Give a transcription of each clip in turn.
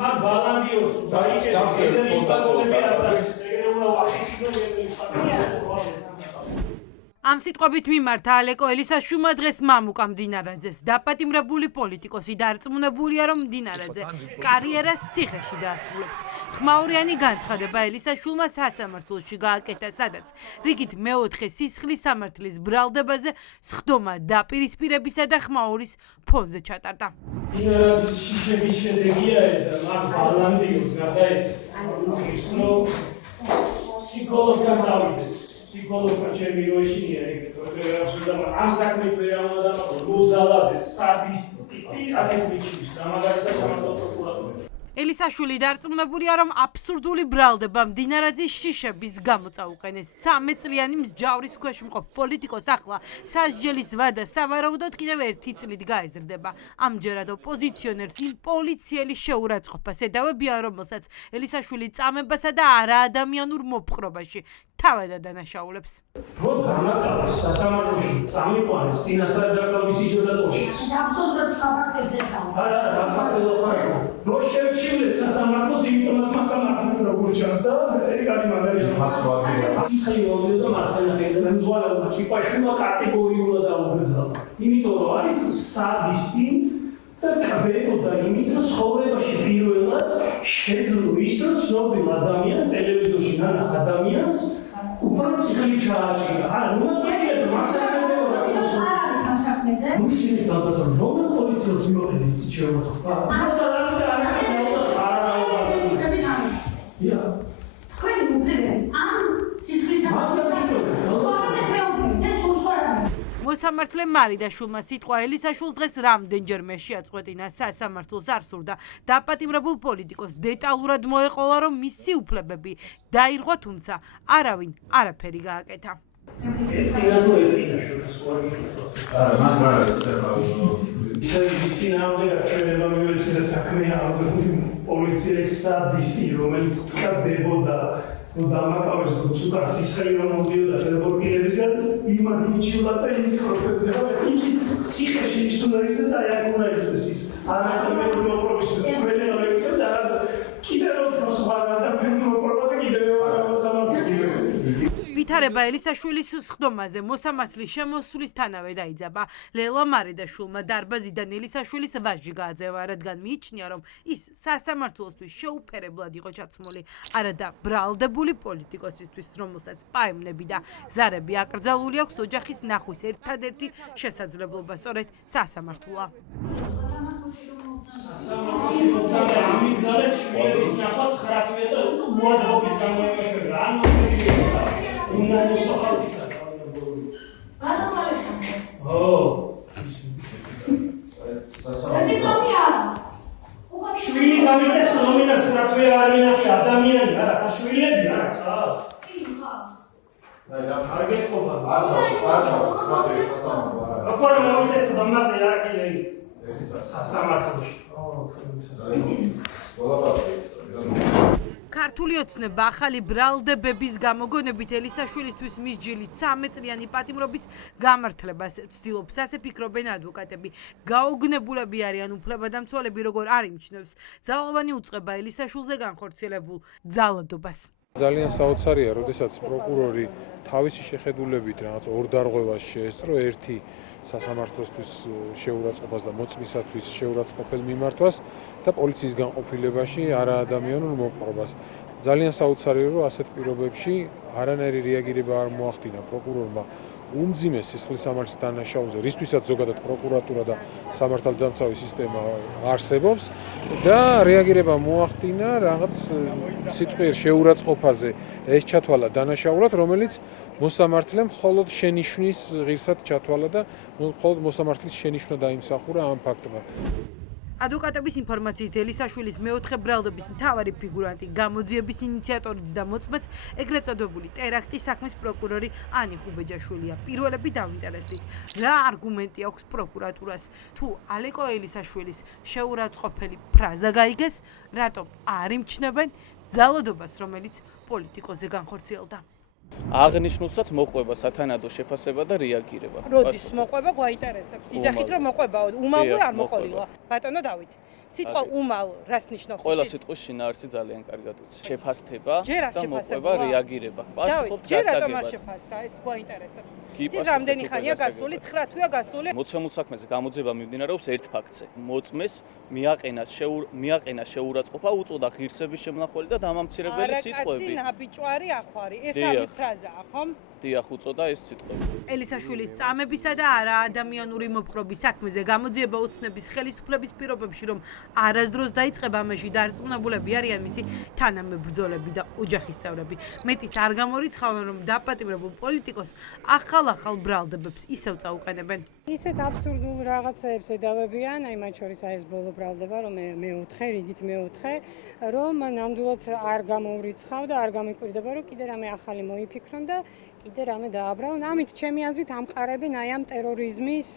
ხან ბალანდიოს ამ სიტყვებით მიმართა ალეკო ელისაშვილმა დღეს მამუკა მდინარაძეს. დაპატიმრებული პოლიტიკოსი დარწმუნებულია, რომ მდინარაძე კარიერას ციხეში დაასრულებს. ხმაურიანი განცხადება ელისაშვილმა სასამართლოში გააკეთა, სადაც რიგით მეოთხე სისხლის სამართლის ბრალდებაზე სხდომა დაპირისპირებისა და ხმაურის ფონზე ჩატარდა. მდინარაძის შიშების შედეგია ეს და მათ ბალანდიოს გადაეცა. ფსიქოლოგთან წავიდეს. ფსიქოლოგმა ჩემი როშინია ეგრე ამ საქმით ვერ ამოდა მოგზალადეს სადისტი აკეთებს დამაგარისა სამართლო პროკურატურა ელისაშვილი დარწმუნებულია, რომ აბსურდული ბრალდება მდინარაძის შიშების გამო წაუყენეს. 13 წლიანი მსჯავრის ქვეშ მყოფ პოლიტიკოს ახლა სასჯელის ვადა სავარაუდოდ კიდევ 1 წლით გაეზრდება. ამჯერად ოპოზიციონერს პოლიციელი შეურაცხყოფას ედავებიან, რომელსაც ელისაშვილი წამებასა და არაადამიანურ მოპყრობაში თავად ადანაშაულებს. რო დამაკავეს სასამართლოში წამიყვანეს წინასწარ დაკავების ისოდატოშიც. აბსოლუტურად საფაქტებზე საუბრობ. არა, რო შევჩივლეს სასამართლოს, იმიტომაც მასამართლო როგორ ჩანს და ეგ არის მაგალითად. ისე მოვიდა მასალები და მძვალა ჩიპაშვილა კატეგორიულად აუგზავნა. იმიტომ რომ არის სადისტი და კაბელოდა იმით, რომ ცხოვრებაში პირველად შეძლო ის, რომ ცნობილ ადამიანს ტელევიზორში ნანახ ადამიანს უბრალოდ ციხელი ჩააჭირა. არა, ნუ მოწყვეტიათ მასალებზე რა არის ამ საქმეზე? მუსლიმი ალბათ რომელ პოლიციას მიოყენე ის შეურაცხყოფა? მასალები და არის თქვენი უფლებები ამ სისხლის მოსამართლე მარიდაშვილმა სიტყვა ელისაშვილს დღეს რამდენჯერმე შეაწყვეტინა სასამართლოს არ სურდა დაპატიმრებულ პოლიტიკოს დეტალურად მოეყოლა, რომ მისი უფლებები დაირღვა, თუმცა არავინ არაფერი გააკეთა. პოლიციის სადისტი, რომელიც დებოდა დამაკავეს ცოტა სისხლი რომ მოდიოდა ტელეპორტირებისგან, იმან იჩილა და იმის პროცესზე იქით ციხეში ის უნდა იყოს და აი აქ უნდა იყოს ის. არა მე პროფესორ თქვენი როლები და კიდევ რო სხვა და პროფესორ კიდევ ვითარება ელისაშვილის სხდომაზე მოსამართლის შემოსვლისთანავე დაიძაბა. ლელა მარიდაშვილმა დარბაზიდან ელისაშვილის ვაჟი გააძევა, რადგან მიიჩნია, რომ ის სასამართლოსთვის შეუფერებლად იყო ჩაცმული, არადა ბრალდებული პოლიტიკოსისთვის, რომელსაც პაემნები და ზარები აკრძალული აქვს ოჯახის ნახვის ერთადერთი შესაძლებლობა სწორედ სასამართლოა. სასამართლოში მოხდა ამიგზავრეთ შვილების ნახვა 9 თვეა და მოაზრობის გამოიმაშორა. ანუ უნდა მოსახალხა. შვილი გამიდეს ნომინაც 9 თვე არ მინახი ადამიანი არა, შვილები არა ხა. არ გეთხოვა. როგორ მოვიდეს დამაზე რა კიდე სასამართლოში. ქართული ოცნება ახალი ბრალდებების გამოგონებით ელისაშვილისთვის მისჯილი 13 წლიანი პატიმრობის გამართლებას ცდილობს. ასე ფიქრობენ ადვოკატები. გაოგნებულები არიან უფლებადამცველები, როგორ არ იმჩნევს ძალოვანი უწყება ელისაშვილზე განხორციელებულ ძალადობას. ძალიან საოცარია, როდესაც პროკურორი თავისი შეხედულებით რაღაც ორ დარღვევას შეესწრო, ერთი სასამართლოსთვის შეურაცხყოფას და მოწმისათვის შეურაცხყოფელ მიმართვას და პოლიციის განყოფილებაში არაადამიანურ მოპყრობას. ძალიან საოცარია, რომ ასეთ პირობებში არანაირი რეაგირება არ მოახდინა პროკურორმა უმძიმეს სისხლის სამართლის დანაშაულზე, რისთვისაც ზოგადად პროკურატურა და სამართალდამცავი სისტემა არსებობს და რეაგირება მოახდინა რაღაც სიტყვიერ შეურაცხყოფაზე და ეს ჩათვალა დანაშაულად, რომელიც მოსამართლემ მხოლოდ შენიშვნის ღირსად ჩათვალა და მხოლოდ მოსამართლის შენიშვნა დაიმსახურა ამ ფაქტმა. ადვოკატების ინფორმაციით ელისაშვილის მეოთხე ბრალდების მთავარი ფიგურანტი, გამოძიების ინიციატორიც და მოწმეც ეგრეთ წოდებული ტერაქტის საქმის პროკურორი ანი ხუბეჯაშვილია. პირველები დავინტერესდით, რა არგუმენტი აქვს პროკურატურას, თუ ალეკო ელისაშვილის შეურაცხყოფელი ფრაზა გაიგეს, რატომ არ იმჩნევენ ძალადობას, რომელიც პოლიტიკოზე განხორციელდა. აღნიშნულსაც მოყვება სათანადო შეფასება და რეაგირება. როდის მოყვება გვაინტერესებს. იძახით რომ მოყვება, უმალვე არ მოყოლილა. ბატონო დავით. სიტყვა უმალ რას ნიშნავს? ყველა სიტყვის შინაარსი ძალიან კარგად ვიცი. შეფასდება ჯერ არ და მოყვება შეფასებულა? რეაგირება. პასუხობ ჯერ რატომ არ გასაგებად. შეფასდა? ეს გვაინტერესებს. კი, ჯერ პასუხობ რამდენი უკვე ხანია გასაგებად. გასული? 9 თვეა გასული? მოცემულ საქმეზე გამოძება მიმდინარეობს ერთ ფაქტზე. მოწმეს მიაყენა შეურაცხყოფა, უწოდა ღირსების შემნახველი და დამამცირებელი სიტყვები. არაკაცი ნაბიჭვარი ახვარი. ეს დიახ. ამი ფრაზაა, ხომ? დიახ, უწოდა ეს სიტყვები. ელისაშვილის წამებისა და არა ადამიანური მოპყრობის საქმეზე გამოძიება ოცნების ხელისუფლების პირობებში, რომ არასდროს დაიწყება ამაში დარწმუნებულები არიან მისი თანამებრძოლები და ოჯახის წევრები. მეტიც არ გამორიცხავენ, რომ დაპატიმრებულ პოლიტიკოს ახალ ბრალდებებს ისევ წაუყენებენ. ისეთ აბსურდულ რაღაცებს ედავებიან, აი მათ შორის ეს ბოლო ბრალდება, რომ მეოთხე, რიგით მეოთხე, რომ ნამდვილად არ გამოურიცხავ და არ გამიკვირდება, რომ კიდე რამე ახალი მოიფიქრონ და კიდე რამე დააბრალონ. ამით ჩემი აზრით ამყარებენ აი ამ ტერორიზმის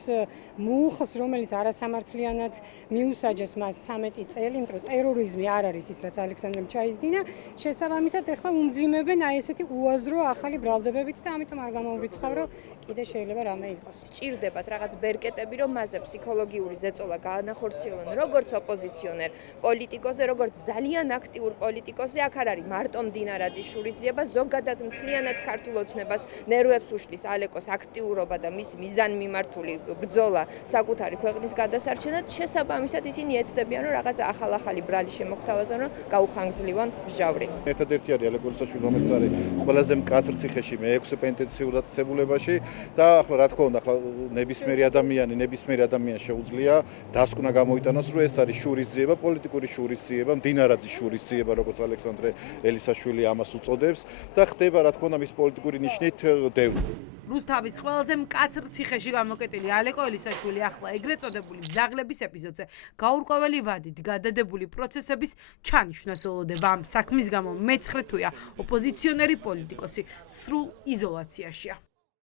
მუხლს, რომელიც არასამართლიანად მიუსაჯეს მას 13 წელი, იმიტომ რომ ტერორიზმი არ არის ის, რაც ალექსანდრემ ჩაიდინა. შესაბამისად, ეხლა უმძიმებენ აი ესეთი უაზრო ახალი ბრალდებებით და ამიტომ არ გამოურიცხავ, რომ კიდე შეიძლება რამე იყოს. სჭირდებათ რაღაც ბერკეტები, რომ მასზე ფსიქოლოგიური ზეწოლა გაანახორციელონ, როგორც ოპოზიციონერ პოლიტიკოზე, როგორც ძალიან აქტიურ პოლიტიკოზე. აქ არ არის მარტო მდინარაძის შურისძიება, ზოგადად მთლიანად ქართულ ოცნებას ნერვებს უშლის ალეკოს აქტიურობა და მის მიზანმიმართული ბრძოლა საკუთარი ქვეყნის გადასარჩენად. შესაბამისად, ისინი ეცდებიან, რომ რაღაც ახალი ბრალი შემოგთავაზონ, რომ გაუხანგძლივონ მჟავრი. ერთადერთი არის ალეკო ელისაშვილი, რომელიც არის ყველაზე მკაცრ ციხეში მე-6 პენტენციურ დაწესებულებაში და ახლა რა თქმა უნდა, ახლა ნებისმიერი ადამიანს შეუძლია დასკვნა გამოიტანოს, რომ ეს არის შურისძიება, პოლიტიკური შურისძიება, მდინარაძის შურისძიება, როგორც ალექსანდრე ელისაშვილი ამას უწოდებს და ხდება რა თქმა უნდა მის პოლიტიკური ნიშნით დევნა. რუსთავის ყველაზე მკაცრ ციხეში გამოკეტილი ალეკო ელისაშვილი ახლა ეგრეთ წოდებული ძაღლების ეპიზოდზე გაურკვეველი ვადით გადადებული პროცესების ჩანიშვნას ელოდება. ამ საქმის გამო მე-9 თვეა ოპოზიციონერი პოლიტიკოსი სრულ იზოლაციაშია.